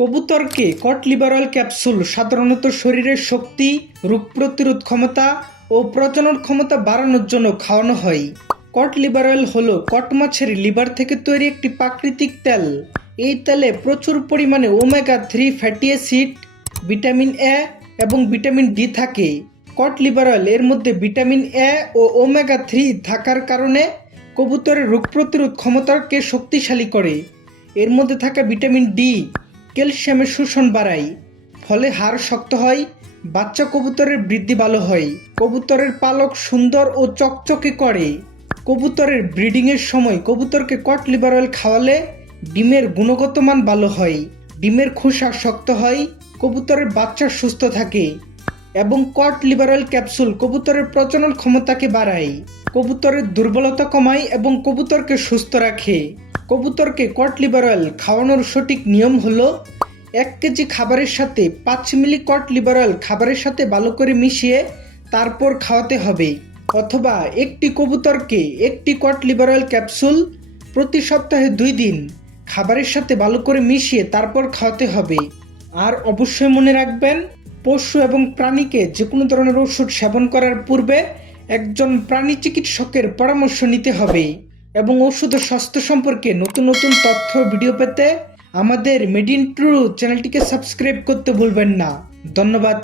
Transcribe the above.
কবুতরকে কট liver oil capsule সাধারণত শরীরের শক্তি, রোগ প্রতিরোধ ক্ষমতা ও প্রজনন ক্ষমতা বাড়ানোর জন্য খাওয়ানো হয়। কট লিভার অয়েল হলো কট মাছের লিভার থেকে তৈরি একটি প্রাকৃতিক তেল। এই তেলে প্রচুর পরিমাণে omega 3 fatty acid, vitamin A এবং ভিটামিন ডি থাকে। কট লিভার অয়েল এর মধ্যে ভিটামিন এ ও ওমেগা 3 থাকার কারণে কবুতরের রোগ প্রতিরোধ ক্ষমতাকে শক্তিশালী করে। এর মধ্যে থাকা ভিটামিন ডি ক্যালসিয়ামের শোষণ বাড়ায়, ফলে হাড় শক্ত হয়, বাচ্চা কবুতরের বৃদ্ধি ভালো হয়, কবুতরের পালক সুন্দর ও চকচকে করে। কবুতরের ব্রিডিংয়ের সময় কবুতরকে কট লিভার অয়েল খাওয়ালে ডিমের গুণগত মান ভালো হয়, ডিমের খোসা শক্ত হয়, কবুতরের বাচ্চা সুস্থ থাকে এবং কট লিভার অয়েল ক্যাপসুল কবুতরের প্রজনন ক্ষমতাকে বাড়ায়, কবুতরের দুর্বলতা কমায় এবং কবুতরকে সুস্থ রাখে। কবুতরকে কট লিভার অয়েল খাওয়ানোর সঠিক নিয়ম হলো 1 কেজি খাবারের সাথে 5 মিলি কট লিভার অয়েল খাবারের সাথে ভালো করে মিশিয়ে তারপর খাওয়াতে হবে, অথবা একটি কবুতরকে একটি কট লিভার অয়েল ক্যাপসুল প্রতি সপ্তাহে 2 দিন খাবারের সাথে ভালো করে মিশিয়ে তারপর খাওয়াতে হবে। আর অবশ্যই মনে রাখবেন, পশু এবং প্রাণীকে যে কোনো ধরনের ওষুধ সেবন করার পূর্বে একজন প্রাণী চিকিৎসকের পরামর্শ নিতে হবে। এবং ওষুধ ও স্বাস্থ্য সম্পর্কে নতুন নতুন তথ্য ভিডিও পেতে আমাদের মেড ইন ট্রু চ্যানেলটিকে সাবস্ক্রাইব করতে ভুলবেন না। ধন্যবাদ।